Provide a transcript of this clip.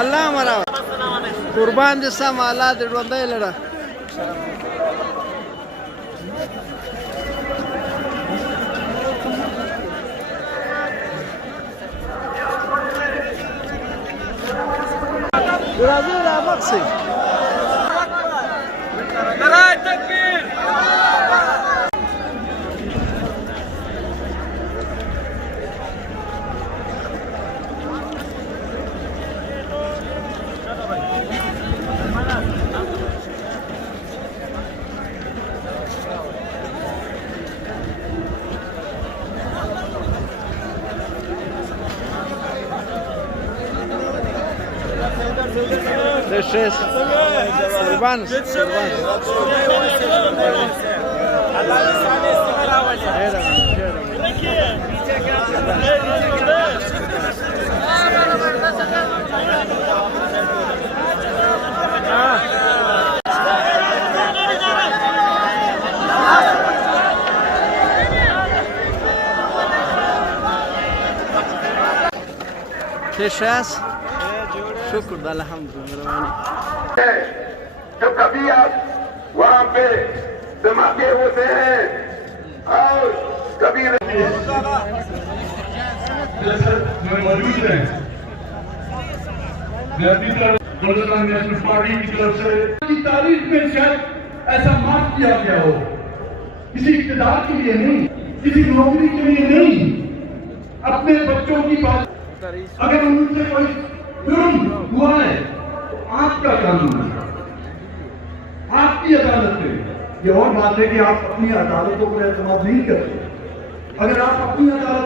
అల్లా మరా కుర్బాన్ చేస్తాం అలా 700 వెళ్ళడా Brazil é boxe. Narai takbir. Deixa Urbanos. Deixa शुक्र अल्हम्दुलिल्लाह। जब कभी आप वहाँ पे धमाके होते हैं और कभी मौजूद है, मैं अपनी तरफ नेशनल पार्टी की तरफ से की तारीख में शायद ऐसा माफ किया गया हो, किसी इक़्तिदार के लिए नहीं, किसी नौकरी के लिए नहीं, अपने बच्चों की बात अगर उनसे कोई जुर्म हुआ है तो आपका कानून है, आपकी अदालत है। ये और बात है कि आप अपनी अदालतों पर एतमाद नहीं करते। अगर आप अपनी अदालत